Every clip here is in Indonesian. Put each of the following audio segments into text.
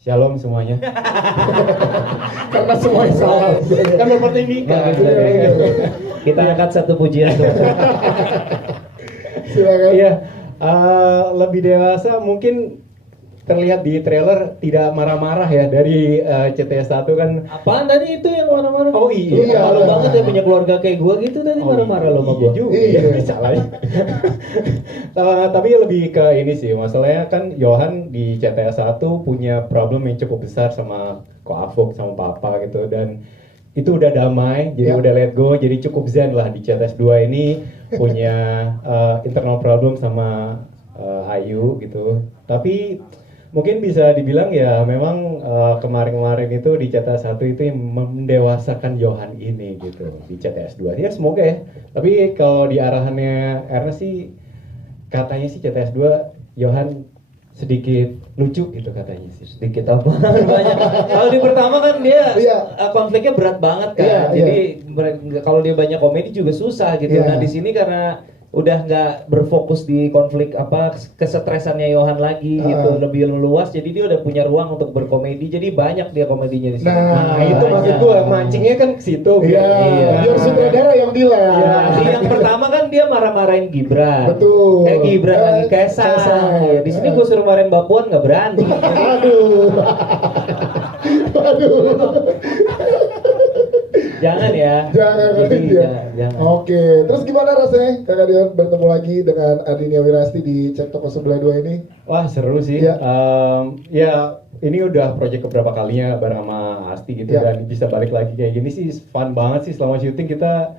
Shalom semuanya. Karena semuanya salah. Kan berpertandingan. Kita angkat satu pujian tuh. Silakan. Iya, lebih dewasa mungkin terlihat di trailer tidak marah-marah ya dari CTS 1 kan. Apaan tadi itu yang marah-marah? Oh iya. Iya. Malu banget ya punya keluarga kayak gua gitu tadi marah-marah lo sama gua. juga. Iya. Salah ya. Tapi lebih ke ini sih, masalahnya kan Johan di CTS 1 punya problem yang cukup besar sama Ko Afuk sama Papa gitu, dan itu udah damai, jadi Ya. udah let go, jadi cukup zen lah. Di CTS 2 ini punya internal problem sama Ayu gitu. Tapi mungkin bisa dibilang ya memang kemarin-kemarin itu di CTS 1 itu yang mendewasakan Johan ini gitu di CTS 2. Ya semoga ya. Tapi kalau di arahannya Ernest sih katanya sih CTS 2 Johan sedikit lucu gitu katanya sih. Sedikit apa? Banyak. Kalau di pertama kan dia Iya. konfliknya berat banget kan. Iya, Jadi kalau dia banyak komedi juga susah gitu. Iya. Nah di sini karena udah nggak berfokus di konflik apa kesetresannya Johan lagi gitu, lebih luas, jadi dia udah punya ruang untuk berkomedi, jadi banyak dia komedinya di sini. Nah, Itu maksud gua, mancingnya kan ke situ. Iya, Iya. biar sutradara yang bilang. Iya. Di yang pertama kan dia marah-marahin Gibran. Betul. Gibran lagi Kaisang. Kaisang. Ya, di sini gue suruh marahin Mbak Puan nggak berani. Aduh. Aduh. Jangan ya. Jangan Jadi, ya. jangan. Oke, terus gimana rasanya Kakak Dion bertemu lagi dengan Ardinia Wirasti di Cek Toko Sebelah 2 ini? Wah seru sih. Iya. Ya ini udah project keberapa kalinya bareng sama Asti gitu, Iya. dan bisa balik lagi kayak gini sih fun banget sih. Selama syuting kita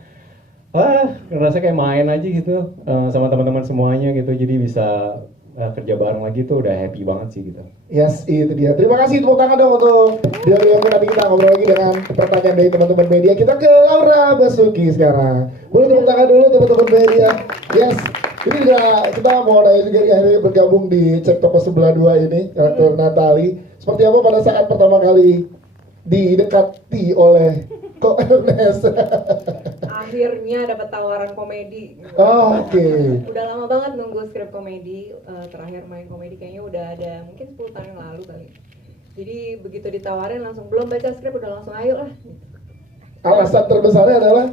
ngerasa kayak main aja gitu sama teman-teman semuanya gitu, jadi bisa kerja bareng lagi tuh udah happy banget sih gitu. Yes, itu dia. Terima kasih, tepuk tangan dong untuk Dion yang nanti kita ngobrol lagi dengan pertanyaan dari teman-teman media. Kita ke Laura Basuki sekarang. Boleh tepuk tangan dulu teman-teman media. Yes. Ini juga kita mau nanya juga nih, akhirnya bergabung di Cek Toko Sebelah 2 ini, karakter Natali. Seperti apa pada saat pertama kali didekati oleh Ko Ernest? Akhirnya dapat tawaran komedi. Oh, oke. Udah lama banget nunggu skrip komedi. Terakhir main komedi kayaknya udah ada mungkin 10 tahun yang lalu kali. Jadi begitu ditawarin langsung belum baca skrip udah langsung ayo lah. Alasan terbesarnya adalah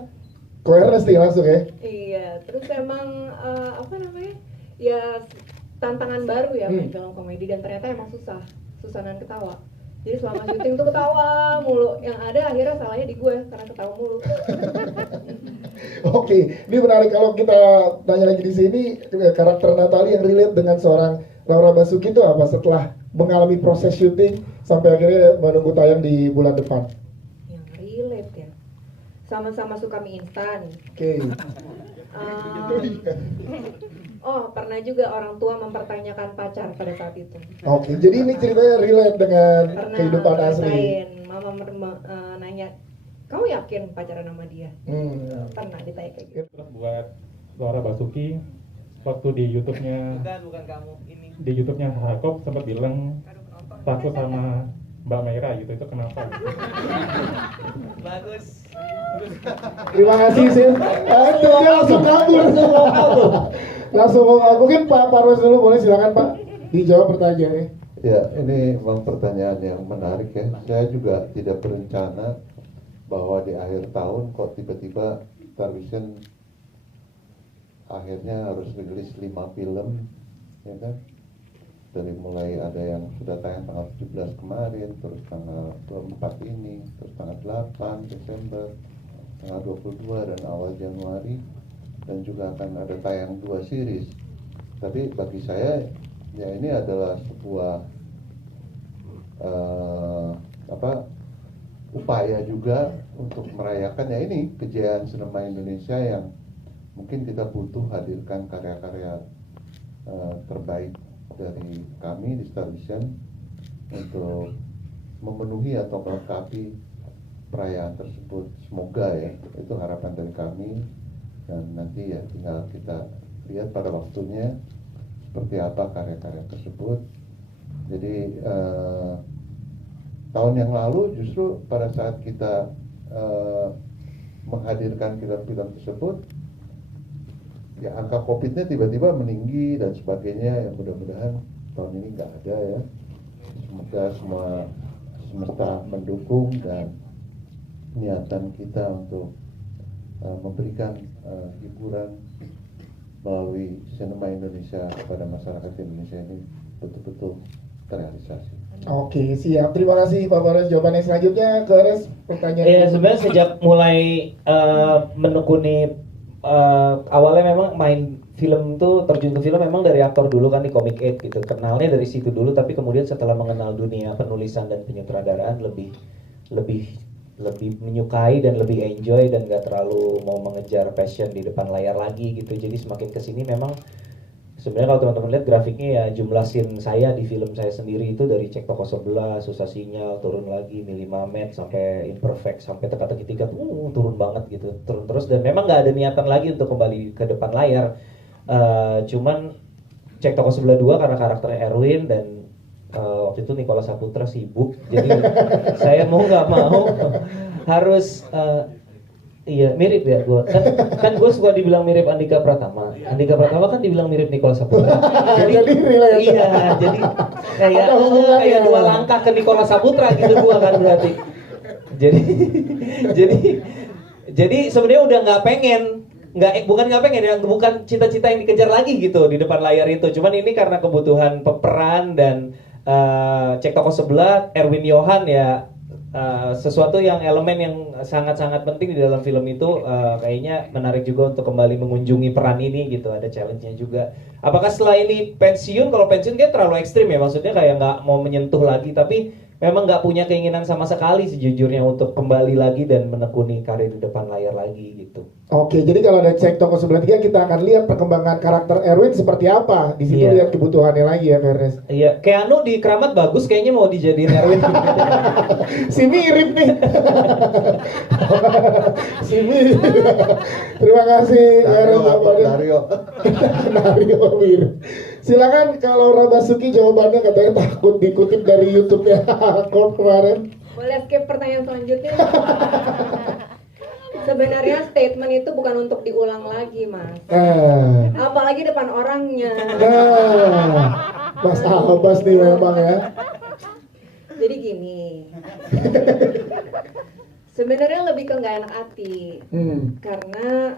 Ko Ernest nih langsung ya? Iya, terus emang apa namanya? Ya tantangan baru ya main film komedi, dan ternyata emang susah nahan ketawa. Jadi selama syuting tuh ketawa mulu, yang ada akhirnya salahnya di gue karena ketawa mulu. Oke, ini menarik kalau kita tanya lagi di sini, karakter Natali yang relate dengan seorang Laura Basuki itu apa setelah mengalami proses syuting sampai akhirnya menunggu tayang di bulan depan? Yang relate ya, sama-sama suka mie instan. Oke. Oh, pernah juga orang tua mempertanyakan pacar pada saat itu. Oke, jadi ini ceritanya relate dengan Pernah kehidupan asli. ngerasain, mama nanya, kamu yakin pacaran sama dia? Pernah ditanya kayak gitu. Terus buat Laura Basuki, waktu di YouTube-nya Bukan kamu ini. di YouTube-nya Hakop sempat bilang takut sama Mbak Mera gitu, itu kenapa? Bagus. Terima kasih Sil. Aduh, dia langsung kabur semua. Langsung mungkin Pak Parwes dulu, boleh silakan Pak dijawab pertanyaannya. Ya, ini memang pertanyaan yang menarik ya. Saya juga tidak berencana bahwa di akhir tahun kok tiba-tiba Starvision akhirnya harus rilis 5 film, ya kan? Dari mulai ada yang sudah tayang tanggal 17 kemarin, terus tanggal 24 ini, terus tanggal 8 Desember, tanggal 22 dan awal Januari, dan juga akan ada tayang 2 series. Tapi bagi saya ya ini adalah sebuah upaya juga untuk merayakan ya ini kejayaan sinema Indonesia yang mungkin kita butuh hadirkan karya-karya terbaik dari kami di Starvision untuk memenuhi atau melengkapi perayaan tersebut. Semoga ya, itu harapan dari kami, dan nanti ya tinggal kita lihat pada waktunya seperti apa karya-karya tersebut. Jadi tahun yang lalu justru pada saat kita menghadirkan film-film tersebut, ya angka COVID-nya tiba-tiba meninggi dan sebagainya. Ya mudah-mudahan tahun ini nggak ada ya. Semoga semua semesta mendukung dan niatan kita untuk memberikan hiburan melalui sinema Indonesia kepada masyarakat Indonesia ini betul-betul terrealisasi. Oke, siap. Terima kasih Pak Boris. Jawabannya selanjutnya ke Res, pertanyaan. Ya sebenarnya sejak mulai menekuni awalnya memang main film tuh terjun ke film memang dari aktor dulu kan di Comic 8 gitu. Kenalnya dari situ dulu, tapi kemudian setelah mengenal dunia penulisan dan penyutradaraan lebih menyukai dan lebih enjoy dan gak terlalu mau mengejar passion di depan layar lagi gitu. Jadi semakin kesini memang sebenarnya kalau teman-teman lihat grafiknya ya jumlah scene saya di film saya sendiri itu dari Cek Toko Sebelah, Susah Sinyal, turun lagi, Milimamet sampai Imperfect sampai Teka-teki 3 turun banget gitu, turun terus dan memang nggak ada niatan lagi untuk kembali ke depan layar. Cuman Cek Toko Sebelah 2 karena karakternya Erwin dan waktu itu Nicholas Saputra sibuk, jadi saya mau nggak mau harus iya mirip ya gue kan gue suka dibilang mirip Andika Pratama kan dibilang mirip Nicholas Saputra jadi iya jadi kayak dua langkah ke Nicholas Saputra gitu gue kan berarti jadi sebenarnya udah nggak pengen bukan cita-cita yang dikejar lagi gitu di depan layar itu, cuman ini karena kebutuhan pemeran dan Cek Toko Sebelah Erwin Johan ya. Sesuatu yang elemen yang sangat-sangat penting di dalam film itu kayaknya menarik juga untuk kembali mengunjungi peran ini gitu, ada challenge-nya juga. Apakah setelah ini pensiun? Kalau pensiun kayak terlalu ekstrim ya, maksudnya kayak nggak mau menyentuh lagi, tapi memang nggak punya keinginan sama sekali sejujurnya untuk kembali lagi dan menekuni karir di depan layar lagi gitu. Oke, jadi kalau ada Cek Toko Sebelah 3 kita akan lihat perkembangan karakter Erwin seperti apa. Di situ lihat kebutuhannya lagi ya, Fernes. Iya, Keanu di Keramat bagus, kayaknya mau dijadiin Erwin. Si mirip nih. Si mirip. Terima kasih Dario. Dario mirip. Silakan kalau Rabasuki jawabannya katanya takut dikutip dari YouTube-nya kemarin. Boleh skip pertanyaan selanjutnya. Sebenarnya statement itu bukan untuk diulang lagi, Mas. Apalagi depan orangnya. Mas Abbas nih memang ya. Jadi gini. Sebenarnya lebih ke nggak enak hati. Karena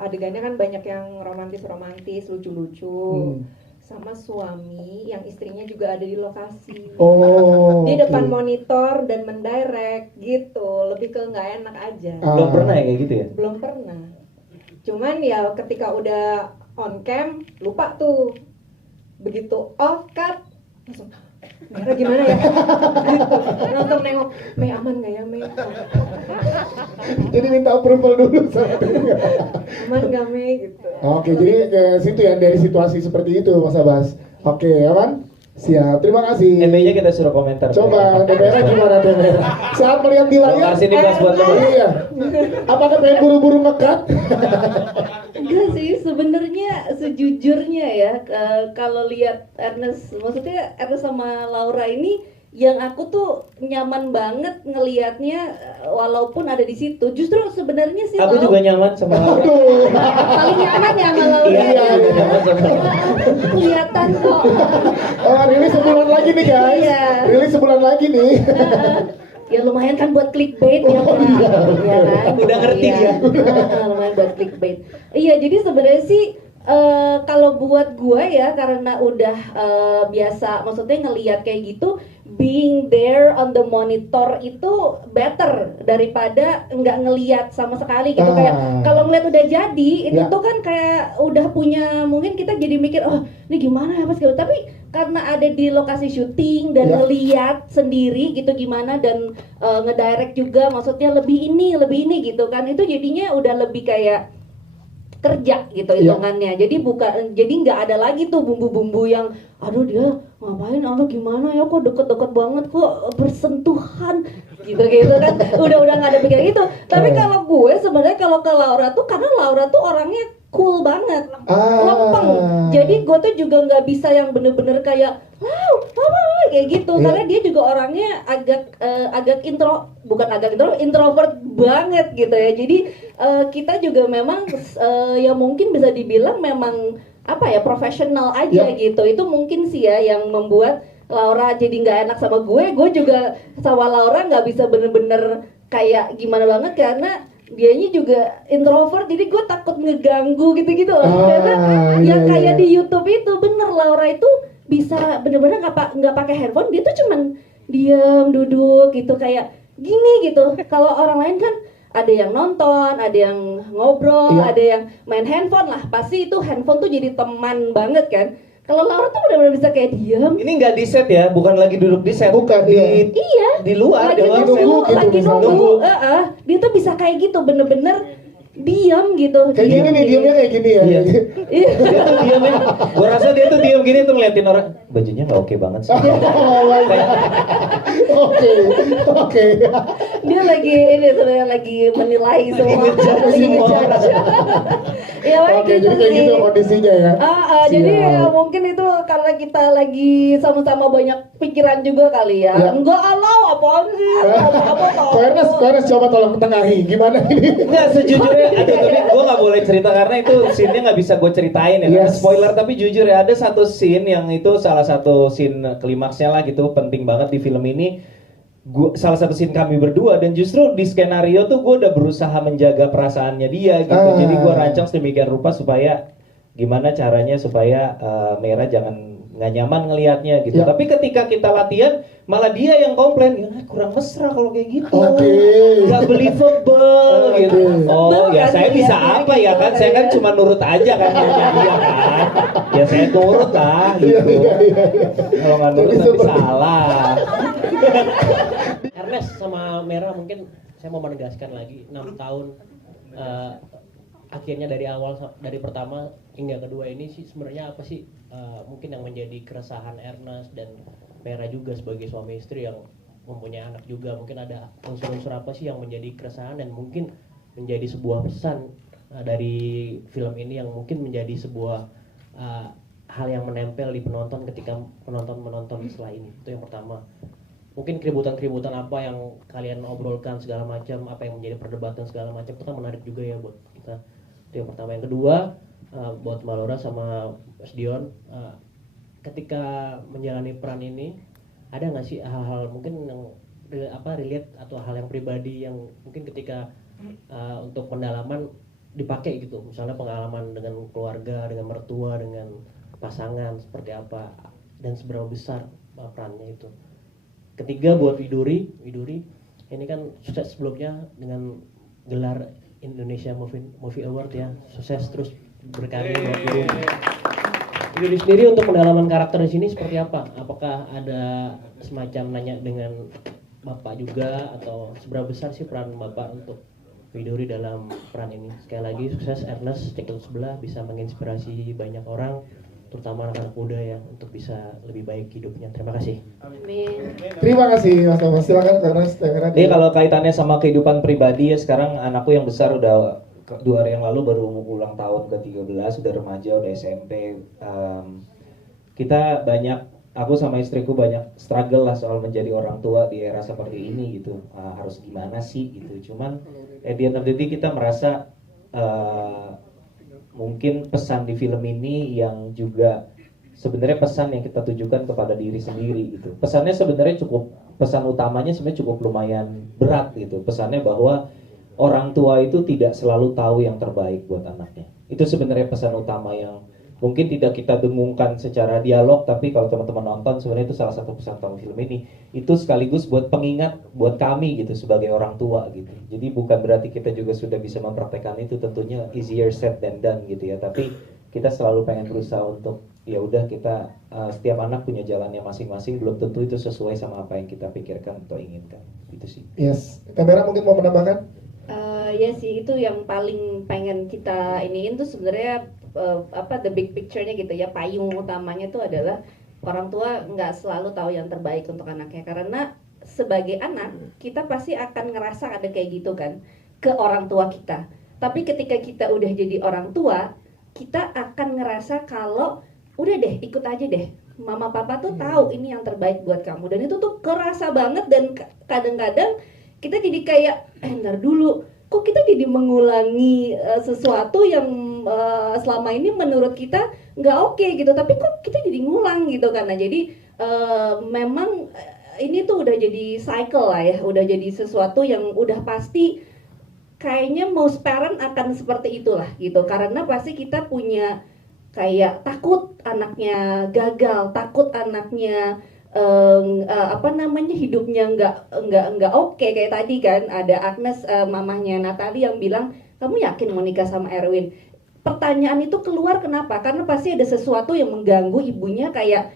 adegannya kan banyak yang romantis, lucu-lucu. Sama suami yang istrinya juga ada di lokasi di depan monitor dan mendirect gitu, lebih ke nggak enak aja. Belum pernah ya kayak gitu ya? Belum pernah, cuman ya ketika udah on cam lupa tuh, begitu off cut langsung Mera gimana ya gitu. Langsung nengok, Mei aman nggak ya Mei? Jadi minta approval dulu sama dia. Aman nggak Mei gitu. Oke, jadi ke situ ya, dari situasi seperti itu Mas Abbas. Oke, aman? Siap, terima kasih. MB-nya kita suruh komentar. Coba, DPR gimana DPR? Saat melihat di layar. Kasih nih Mas buat teman. Iya. Apakah pengen buru-buru ngekat? Enggak sih, sebenarnya sejujurnya ya, kalau lihat Ernest, maksudnya Ernest sama Laura ini yang aku tuh nyaman banget ngelihatnya walaupun ada di situ. Justru sebenarnya sih aku juga nyaman sama Laura. paling nyaman ya sama Laura. Iya, nyaman sama Kelihatan kok. Oh, rilis sebulan lagi nih guys. Iya. Rilis sebulan lagi nih. Ya lumayan kan buat clickbait ya Pak. Iya kan? Udah ngerti Iya. ya. Lumayan buat clickbait. Iya, jadi sebenarnya sih kalau buat gue ya karena udah biasa, maksudnya ngelihat kayak gitu, being there on the monitor itu better daripada nggak ngelihat sama sekali gitu. Kayak kalau ngeliat udah jadi itu tuh kan kayak udah punya, mungkin kita jadi mikir oh ini gimana ya pas gitu, tapi karena ada di lokasi syuting dan ngelihat sendiri gitu gimana dan ngedirect juga, maksudnya lebih ini gitu kan, itu jadinya udah lebih kayak kerja gitu hitungannya. Jadi jadi nggak ada lagi tuh bumbu-bumbu yang aduh dia ngapain, gimana ya kok deket-deket banget kok bersentuhan gitu kan. Udah nggak ada pikiran itu. Tapi kalau gue sebenarnya kalau ke Laura tuh karena Laura tuh orangnya cool banget, lempeng. Jadi gue tuh juga nggak bisa yang bener-bener kayak kayak gitu, karena dia juga orangnya agak introvert banget gitu ya. Jadi kita juga memang ya mungkin bisa dibilang memang apa ya, profesional aja gitu. Itu mungkin sih ya yang membuat Laura jadi nggak enak sama gue juga sama Laura nggak bisa bener-bener kayak gimana banget karena dianya juga introvert, jadi gue takut ngeganggu gitu-gitu loh. Karena yang kayak di YouTube itu bener, Laura itu bisa bener-bener nggak pakai handphone, dia tuh cuman diam duduk gitu kayak gini gitu. Kalau orang lain kan ada yang nonton, ada yang ngobrol, ada yang main handphone lah. Pasti itu handphone tuh jadi teman banget kan. Kalau Laura tuh benar-benar bisa kayak diam. Ini nggak di set ya, bukan lagi duduk di set. Bukan, Iya. Di luar, Lagi di luar nunggu, set. lagi misalnya. nunggu. Dia tuh bisa kayak gitu, bener-bener diam gitu. Kayak gini nih, diamnya kayak gini ya. Iya. Iya. Dia tuh diam ya. Gua rasa dia tuh diam gini tuh ngeliatin orang. Bajunya nggak oke banget sih. Oke. Dia lagi ini sebenarnya lagi menilai semua. Lagi ngejudge. Ya Oke, jadi kayak gitu kondisinya ya. Jadi Siap. mungkin itu karena kita lagi sama-sama banyak pikiran juga kali ya. Ya. Enggak alau apaan sih? Apa tau? Ko Ernest coba tolong tengahi. Gimana ini? Enggak, sejujurnya, tapi gue nggak boleh cerita karena itu scene-nya nggak bisa gue ceritain ya, karena Yes. spoiler. Tapi jujur ya, ada satu scene yang itu salah satu scene klimaksnya lah gitu, penting banget di film ini. Salah satu scene kami berdua, dan justru di skenario tuh gue udah berusaha menjaga perasaannya dia gitu. Jadi gue rancang sedemikian rupa supaya gimana caranya supaya Mera jangan nggak nyaman ngelihatnya gitu. Ya. Tapi ketika kita latihan malah dia yang komplain, ya kurang mesra kalau kayak gitu, Oke. nggak believable gitu. Oh Betul ya kan, saya bisa lihatnya apa ya gitu, kan, saya kan ya. cuma nurut aja kan maunya dia kan. Ya saya nurut lah gitu. Kalau nggak nurut Jadi nanti seperti- salah. Ernest sama Mera, mungkin saya mau menegaskan lagi 6 tahun akhirnya dari awal dari pertama hingga kedua ini sih sebenarnya apa sih mungkin yang menjadi keresahan Ernest dan Mera juga sebagai suami istri yang mempunyai anak juga, mungkin ada unsur-unsur apa sih yang menjadi keresahan dan mungkin menjadi sebuah pesan dari film ini yang mungkin menjadi sebuah hal yang menempel di penonton ketika penonton setelah ini. Itu yang pertama. Mungkin keributan-keributan apa yang kalian obrolkan segala macam, apa yang menjadi perdebatan segala macam, itu kan menarik juga ya buat kita. Itu yang pertama. Yang kedua, buat Mbak Laura sama Mas Dion, ketika menjalani peran ini ada nggak sih hal-hal mungkin yang relate atau hal yang pribadi yang mungkin ketika untuk pendalaman dipakai gitu, misalnya pengalaman dengan keluarga, dengan mertua, dengan pasangan seperti apa dan seberapa besar perannya itu. Ketiga buat Widuri ini kan sukses sebelumnya dengan gelar Indonesia Movie Award ya, sukses terus berkarya buat Widuri sendiri. Untuk pendalaman karakter di sini seperti apa? Apakah ada semacam nanya dengan Bapak juga atau seberapa besar sih peran Bapak untuk Widuri dalam peran ini? Sekali lagi sukses Ernest, cek sebelah bisa menginspirasi banyak orang, terutama anak-anak muda ya, untuk bisa lebih baik hidupnya. Terima kasih. Amin. Terima kasih Mas Thomas. Silakan Ernest. Jadi kalau kaitannya sama kehidupan pribadi ya, sekarang anakku yang besar udah 2 hari yang lalu baru ulang tahun ke-13, udah remaja, udah SMP. Kita aku sama istriku banyak struggle lah soal menjadi orang tua di era seperti ini gitu. Harus gimana sih gitu. Cuman at the end of the day kita merasa mungkin pesan di film ini yang juga sebenarnya pesan yang kita tujukan kepada diri sendiri gitu. Pesannya sebenarnya pesan utamanya sebenarnya cukup lumayan berat gitu. Pesannya bahwa orang tua itu tidak selalu tahu yang terbaik buat anaknya. Itu sebenarnya pesan utama yang mungkin tidak kita dengungkan secara dialog, tapi kalau teman-teman nonton sebenarnya itu salah satu pesan utama film ini. Itu sekaligus buat pengingat buat kami gitu sebagai orang tua gitu. Jadi bukan berarti kita juga sudah bisa mempraktekkan itu, tentunya easier said than done gitu ya. Tapi kita selalu pengen berusaha untuk ya udah kita setiap anak punya jalannya masing-masing, belum tentu itu sesuai sama apa yang kita pikirkan atau inginkan. Itu sih. Yes. Kamera mungkin mau menambahkan? Ya sih, itu yang paling pengen kita iniin tuh sebenarnya the big picture-nya gitu ya. Payung utamanya itu adalah orang tua nggak selalu tahu yang terbaik untuk anaknya, karena sebagai anak kita pasti akan ngerasa ada kayak gitu kan ke orang tua kita. Tapi ketika kita udah jadi orang tua, kita akan ngerasa kalau udah deh ikut aja deh, mama papa tuh tahu ini yang terbaik buat kamu, dan itu tuh kerasa banget. Dan kadang-kadang kita jadi kayak ntar dulu, kok kita jadi mengulangi sesuatu yang selama ini menurut kita nggak oke gitu, tapi kok kita jadi ngulang gitu kan. Nah jadi memang ini tuh udah jadi cycle lah ya, udah jadi sesuatu yang udah pasti kayaknya most parent akan seperti itulah gitu, karena pasti kita punya kayak takut anaknya gagal, takut anaknya hidupnya nggak oke. Kayak tadi kan ada Agnes, mamahnya Natali yang bilang, kamu yakin mau nikah sama Erwin? Pertanyaan itu keluar kenapa? Karena pasti ada sesuatu yang mengganggu ibunya, kayak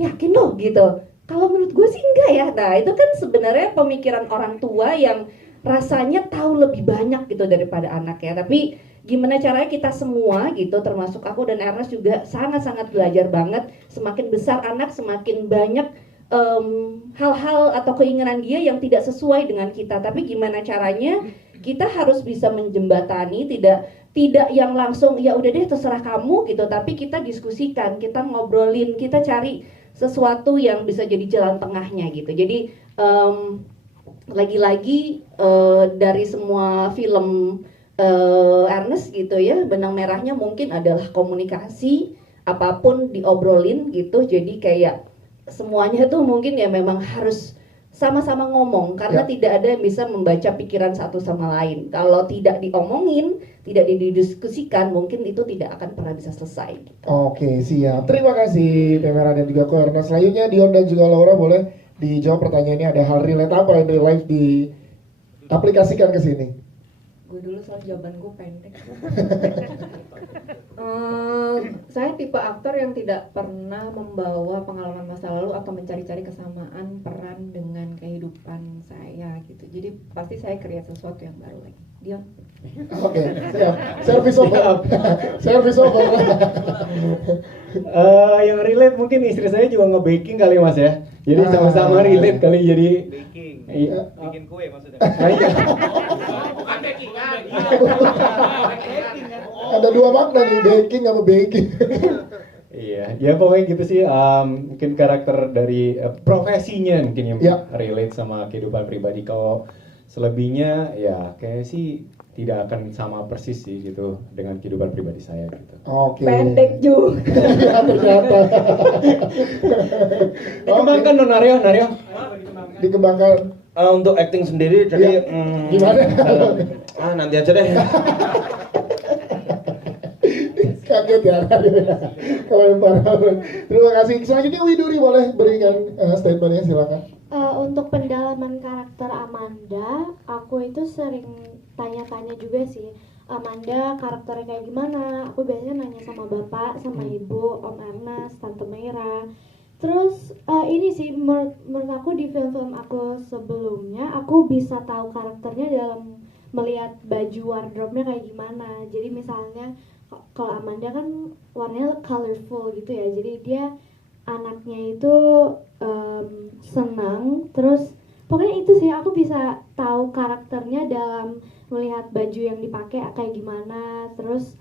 yakin loh gitu. Kalau menurut gue sih enggak ya. Nah itu kan sebenarnya pemikiran orang tua yang rasanya tahu lebih banyak gitu daripada anaknya. Tapi gimana caranya kita semua gitu, termasuk aku dan Ernest juga sangat-sangat belajar banget. Semakin besar anak, semakin banyak hal-hal atau keinginan dia yang tidak sesuai dengan kita. Tapi gimana caranya kita harus bisa menjembatani, tidak yang langsung ya udah deh terserah kamu gitu, tapi kita diskusikan, kita ngobrolin, kita cari sesuatu yang bisa jadi jalan tengahnya gitu. Jadi lagi-lagi dari semua film Ernest gitu ya, benang merahnya mungkin adalah komunikasi, apapun diobrolin gitu. Jadi kayak semuanya tuh mungkin ya memang harus sama-sama ngomong, karena tidak ada yang bisa membaca pikiran satu sama lain. Kalau tidak diomongin, tidak didiskusikan, mungkin itu tidak akan pernah bisa selesai gitu. Oke, siap. Terima kasih Temera dan juga Ko Ernest. Selanjutnya Dion dan juga Laura boleh dijawab pertanyaannya, ada hal relate apa yang real life diaplikasikan ke sini? Gue dulu soal jawaban gue pendek. Saya tipe aktor yang tidak pernah membawa pengalaman masa lalu atau mencari-cari kesamaan peran dengan kehidupan saya gitu. Jadi pasti saya create sesuatu yang baru lagi. Dion. Oke, siap. Service over. Service over. Yang relate mungkin istri saya juga nge-baking kali Mas ya. Jadi sama-sama relate kali, jadi Baking. Iya. Bikin kue maksudnya. Iya. Bukan bakingan. Ada dua makna nih, baking sama baking. Iya, ya pokoknya gitu sih. Mungkin karakter dari profesinya mungkin yang relate sama kehidupan pribadi. Kalau selebihnya ya kayak sih tidak akan sama persis sih gitu dengan kehidupan pribadi saya gitu. Oke. Pendek juga. Ya, ternyata. Dikembangkan dong Naryo. Dikembangkan. Untuk acting sendiri jadi gimana? Nanti aja deh. Kaget ya. Kalau yang parah. Terima kasih. Selanjutnya Widuri boleh berikan statementnya, silakan. Untuk pendalaman karakter Amanda, aku itu sering tanya-tanya juga sih, Amanda karakternya kayak gimana. Aku biasanya nanya sama bapak, sama ibu, Om Ernest, Tante Meira. Terus ini sih menurut aku di film-film aku sebelumnya, aku bisa tahu karakternya dalam melihat baju wardrobe-nya kayak gimana. Jadi misalnya kalau Amanda kan warnanya colorful gitu ya, jadi dia anaknya itu senang. Terus pokoknya itu sih, aku bisa tahu karakternya dalam melihat baju yang dipakai kayak gimana. Terus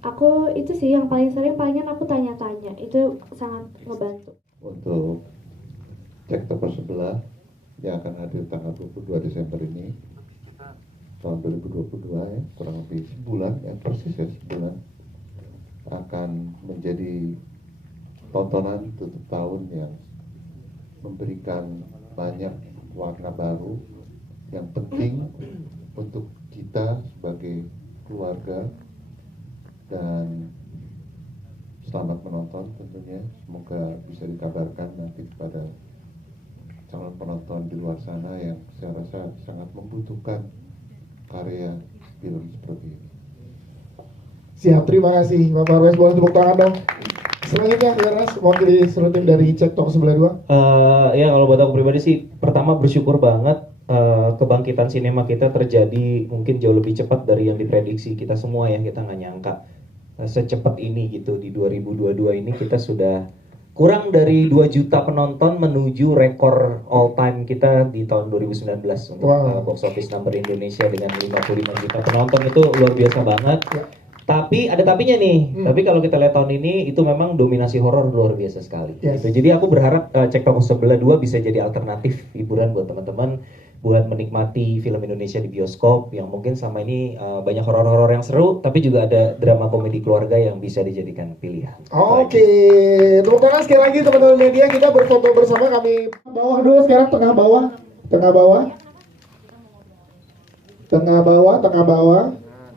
aku itu sih yang palingan aku tanya-tanya, itu sangat ngebantu. Untuk cek toko sebelah yang akan hadir tanggal 22 Desember ini tahun 2022 ya, kurang lebih sebulan ya, persis ya sebulan, akan menjadi tontonan tutup tahun yang memberikan banyak warna baru yang penting untuk kita sebagai keluarga. Dan selamat menonton tentunya, semoga bisa dikabarkan nanti kepada calon penonton di luar sana yang saya rasa sangat membutuhkan karya film seperti ini. Siap, terima kasih Bapak Arwes, boleh tepuk tangan dong. Selanjutnya Ernest, mewakili seluruh tim dari Cek Toko Sebelah 2. Ya kalau buat aku pribadi sih, pertama bersyukur banget kebangkitan sinema kita terjadi mungkin jauh lebih cepat dari yang diprediksi kita semua ya. Kita nggak nyangka secepat ini gitu. Di 2022 ini kita sudah kurang dari 2 juta penonton menuju rekor all time kita di tahun 2019 untuk box office number Indonesia dengan 55 juta penonton. Itu luar biasa banget. Tapi ada tapinya nih. Tapi kalau kita lihat tahun ini itu memang dominasi horor luar biasa sekali. Gitu. Jadi aku berharap Cek Toko Sebelah 2 bisa jadi alternatif hiburan buat teman-teman buat menikmati film Indonesia di bioskop yang mungkin selama ini banyak horor-horor yang seru, tapi juga ada drama komedi keluarga yang bisa dijadikan pilihan. Oke, tepuk tangan sekali lagi teman-teman media, kita berfoto bersama. Kami bawah dulu sekarang, tengah bawah, tengah bawah, tengah bawah, tengah bawah.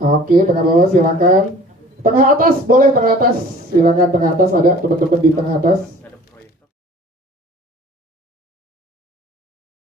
Oke, tengah bawah silakan. Tengah atas boleh, tengah atas silakan, tengah atas ada teman-teman di tengah atas.